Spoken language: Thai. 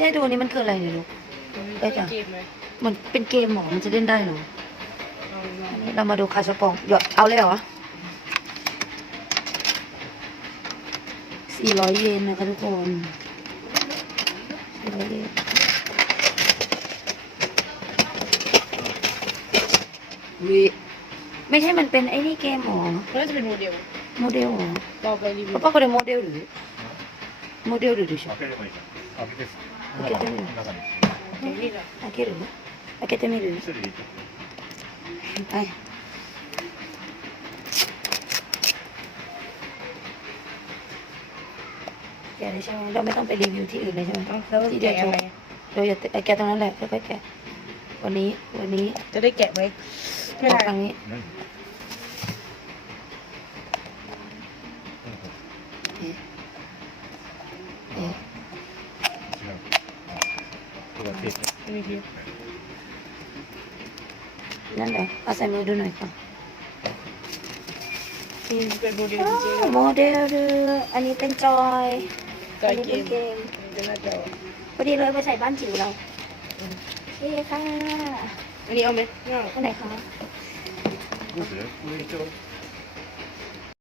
จะให้ดูอันนี้มันคืออะไรเนี่ยลูก เอ้ยจ้ะ เกมไหม มันเป็นเกมเหรอมันจะเล่นได้เหรอ เอาลอง อันนี้เรามาดูคาสปองหยอดเอาเลยเหรอสี่ร้อยเยนนะคะทุกคนสี่ร้อยเยนวิไม่ใช่มันเป็นไอ้นี่เกมเหรอ น่าจะเป็นโมเดล โมเดลเหรอ ต่อไปรีวิว パパこれモデルモデルでしょ開ければいいじゃん。開けて。 開けてみる中に。 เดี๋ยวนี่แหละ 開ける開けてみる一人でいいと。はいแกะเลยใช่ไหมเราไม่ต้องไปรีวิวที่อื่นเลยใช่ไหม แล้วมันแกะยังไง เราจะแกะตรงนั้นแหละค่อยๆแกะวันนี้วันนี้ จะได้แกะไหมไม่ ออก ได้ ทางนี้ 何。 เอ๊ะเ ัวติพิษนั่นเหรอเอาใส่มือดูหน่อยค่ะโมเดลเดลดูอันนี้เป็นจอยๆจอยเกมเกมเป็นหน้าจอพอดีเลยไปใส่บ้านจิ๋วเราเย้ค่ะอันนี้เอาไหมเอาอันไหนคะ เดียวคุยจ